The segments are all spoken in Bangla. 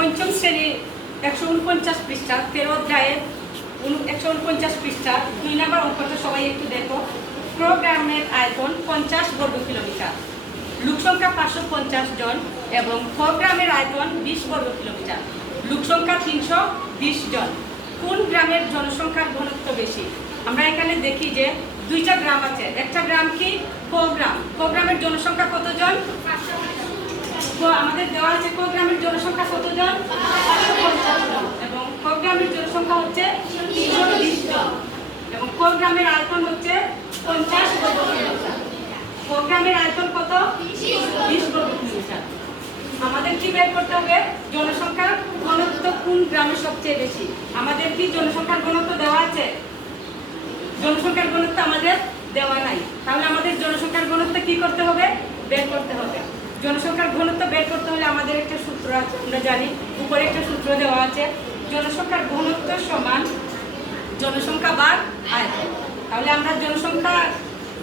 পঞ্চম শ্রেণী 149 পৃষ্ঠা 13 অধ্যায়ের 149 পৃষ্ঠা 2 নম্বর অঙ্কটা সবাই একটু দেখো। প্রোগ্রামের আয়তন 50 বর্গ কিলোমিটার, লোকসংখ্যা 550 জন এবং প্রোগ্রামের আয়তন 20 বর্গ কিলোমিটার, লোকসংখ্যা 320 জন। কোন গ্রামের জনসংখ্যার ঘনত্ব বেশি? আমরা এখানে দেখি যে দুইটা গ্রাম আছে। একটা গ্রাম কি প্রোগ্রাম, প্রোগ্রামের জনসংখ্যা কতজন? আমাদের দেওয়া আছে প্রোগ্রামের জনসংখ্যা কতজন? 550 জন এবং প্রোগ্রামের জনসংখ্যা হচ্ছে 320 জন এবং প্রোগ্রামের আয়তন হচ্ছে 50 বর্গ কিলোমিটার। প্রোগ্রামের আয়তন কত? 20 বর্গ কিলোমিটার। আমাদের কি বের করতে হবে? জনসংখ্যার ঘনত্ব কোন গ্রামে সবচেয়ে বেশি। আমাদের কি জনসংখ্যার ঘনত্ব দেওয়া আছে? জনসংখ্যার ঘনত্ব আমাদের দেওয়া নাই। তাহলে আমাদের জনসংখ্যার ঘনত্ব কি করতে হবে? বের করতে হবে। জনসংখ্যার ঘনত্ব বের করতে হলে আমাদের একটা সূত্র আছে, আমরা জানি উপরে একটা সূত্র দেওয়া আছে, জনসংখ্যার ঘনত্ব সমান জনসংখ্যা ভাগ আয়তন। তাহলে আমরা জনসংখ্যা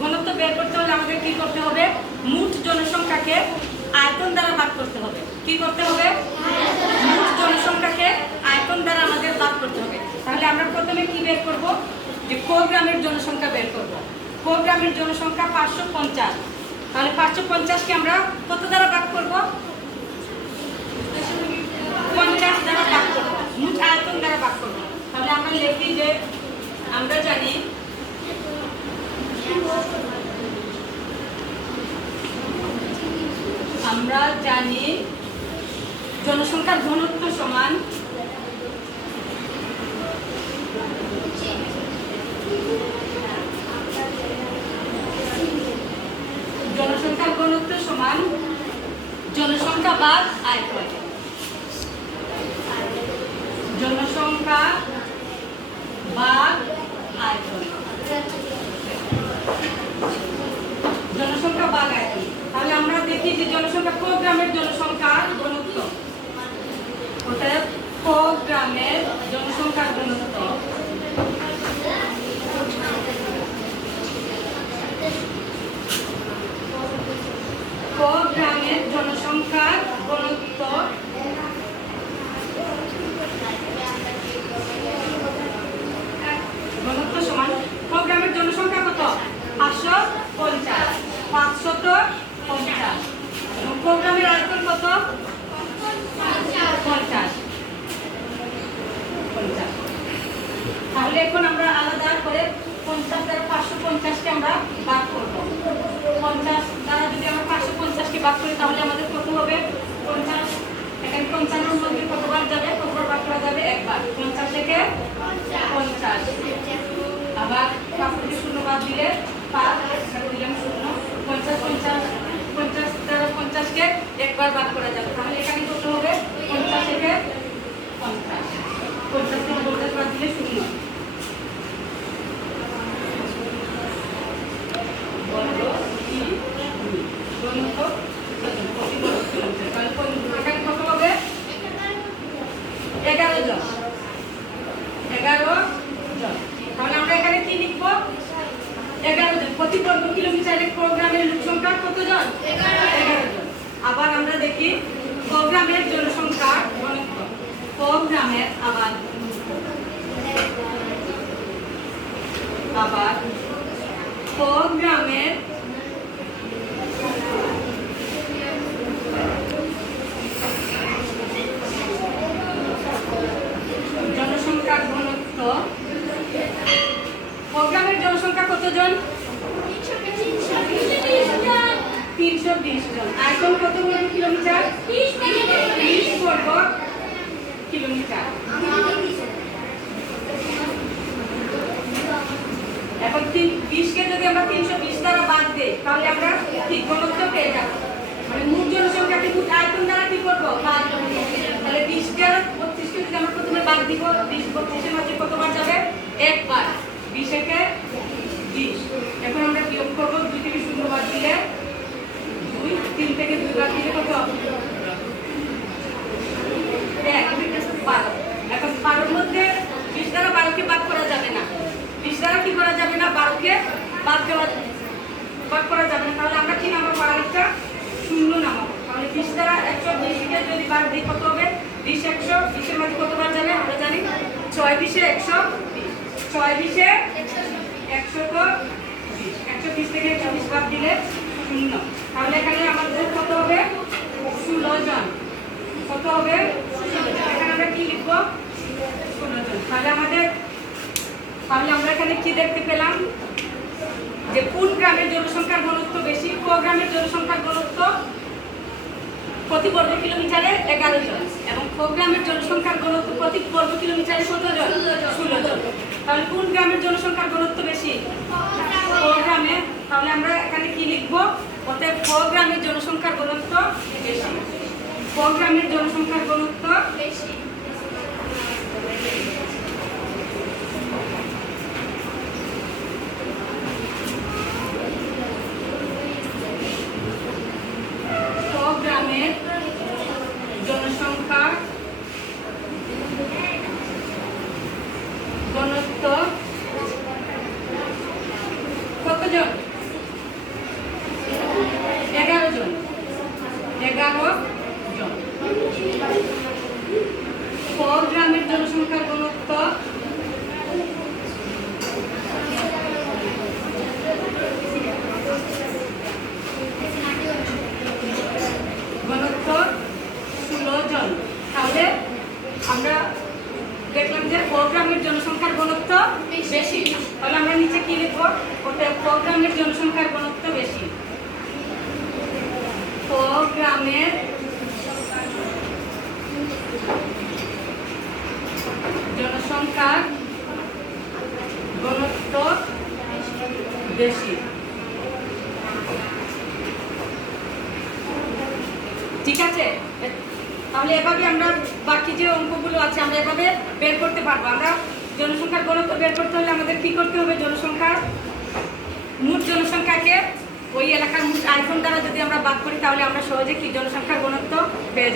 ঘনত্ব বের করতে হলে আমাদের কি করতে হবে? মোট জনসংখ্যাকে আয়তন দ্বারা ভাগ করতে হবে। কি করতে হবে? মোট জনসংখ্যাকে আয়তন দ্বারা আমাদের ভাগ করতে হবে। তাহলে আমরা প্রথমে কি বের করব? যে প্রোগ্রামের জনসংখ্যা বের করব। প্রোগ্রামের জনসংখ্যা 550। তাহলে 550কে আমরা কত দ্বারা ভাগ করব? 50 দ্বারা ভাগ করব, মোট আয়তন দ্বারা ভাগ করব। তাহলে আমরা লিখি যে আমরা জানি জনসংখ্যার ঘনত্ব সমান জনসংখ্যার ঘনত্ব সমান জনসংখ্যা ভাগ আয়তন। জনসংখ্যা ভাগ আয়তন, জনসংখ্যা ভাগ আয়তন। তাহলে আমরা দেখি যে জনসংখ্যা প্রোগ্রামের জনসংখ্যার ঘনত্ব, অর্থাৎ প্রোগ্রামের জনসংখ্যার ঘনত্ব প্রোগ্রামের জনসংখ্যার ঘনত্ব সমান প্রোগ্রামের জনসংখ্যা কত? 550 550 এবং প্রোগ্রামের আয়তন কত? 50। তাহলে এখন আমরা আলাদা করে 50 দ্বারা 550কে আমরা ভাগ করব। 50 দ্বারা যদি আমরা 550কে ভাগ করি তাহলে আমাদের কত হবে? 50। এখানে 55 এর মধ্যে কতবার যাবে? কতবার ভাগ করা যাবে? একবার। 50 থেকে 50 আবার 5 থেকে 0 বাদ দিলে 5 দিলাম 0। 50 দ্বারা 50কে একবার ভাগ করা যাবে। তাহলে এখানে কত হবে? 50 থেকে 50 থেকে 50 বাদ দিলে 0। এখানে কত হবে? 11 জন। 11 জন। তাহলে আমরা এখানে কি লিখব? 11 জন। প্রতি বর্গ কিলোমিটারে প্রোগ্রামের লোক সংখ্যা কত জন? 11 জন। আবার আমরা দেখি প্রোগ্রামের জনসংখ্যা ঘনত্ব। প্রোগ্রামের আবার প্রোগ্রামের জনসংখ্যার ঘনত্ব, প্রোগ্রামের জনসংখ্যা কতজন? 320 জন। আয়তন কত বর্গ কিলোমিটার? 20 বর্গ কিলোমিটার। এখন 20কে যদি আমরা 320 দ্বারা বাদ দিই তাহলে আমরা ঠিক ঘনত্ব পেয়ে যাব। মানে মোট জনসংখ্যাকে মোট আয়তন দ্বারা কি করব? বাদ দেব। তাহলে 20 দ্বারা 32কে যদি আমরা প্রথমে বাদ দিব, 20 32 এর মধ্যে কতবার যাবে? একবার। 20 একে 20। এখন আমরা বিয়োগ করব। 2 থেকে 0 বাদ দিলে 2, 3 থেকে 2 বাদ দিলে কত? 1, 12। এখন 12 মধ্যে 20 দ্বারা 12কে বাদ করা যাবে না। 20 দ্বারা কি করা যাবে না? 12কে বাদ করা যাবে না। তাহলে আমরা কি নামাবো? আরেকটা 0 নামাবো। তাহলে 20 দ্বারা 120কে যদি বাদ দিই কত হবে? 20 20-এর মাঝে কতবার যাবে আমরা জানি 6 20-এ 120, 6 20-এ 120 থেকে 24 বাদ দিলে 0। তাহলে এখানে আমাদের কত হবে 16 জন। কত হবে 16 জন। এখানে আমরা কি লিখবো 16 জন। তাহলে আমরা এখানে কি দেখতে পেলাম যে কোন গ্রামের জনসংখ্যার ঘনত্ব বেশি। ক গ্রামের জনসংখ্যার ঘনত্ব প্রতি বর্গ কিলোমিটারে 11 জন এবং খ গ্রামের জনসংখ্যার ঘনত্ব প্রতি বর্গ কিলোমিটারে কত জন 16 জন। তাহলে কোন গ্রামের জনসংখ্যার ঘনত্ব বেশি খ গ্রামে। তাহলে আমরা এখানে কি লিখবো অতএব খ গ্রামের জনসংখ্যার ঘনত্ব বেশি। খ গ্রামের জনসংখ্যার ঘনত্ব বেশি। গ্রামের জনসংখ্যা ঘনত্ব কতজন 11 জন। 11 জন। ক গ্রামের জনসংখ্যার ঘনত্ব ঘনত্ব 16 জন। তাহলে আমরা দেখলাম যে ক গ্রামের জনসংখ্যার ঘনত্ব বেশি। তাহলে আমরা নিচে কি লিখবো ওটা ক গ্রামের জনসংখ্যার ঘনত্ব বেশি। ক গ্রামের জনসংখ্যার ঘনত্ব বেশি। ঠিক আছে। তাহলে এভাবে আমরা বাকি যে অঙ্কগুলো আছে আমরা এভাবে বের করতে পারবো। আমরা জনসংখ্যার ঘনত্ব বের করতে হলে আমাদের কি করতে হবে জনসংখ্যার মোট জনসংখ্যাকে ওই এলাকার মোট আয়তন দ্বারা যদি আমরা বাদ করি তাহলে আমরা সহজে কি জনসংখ্যার ঘনত্ব পেয়ে যাব।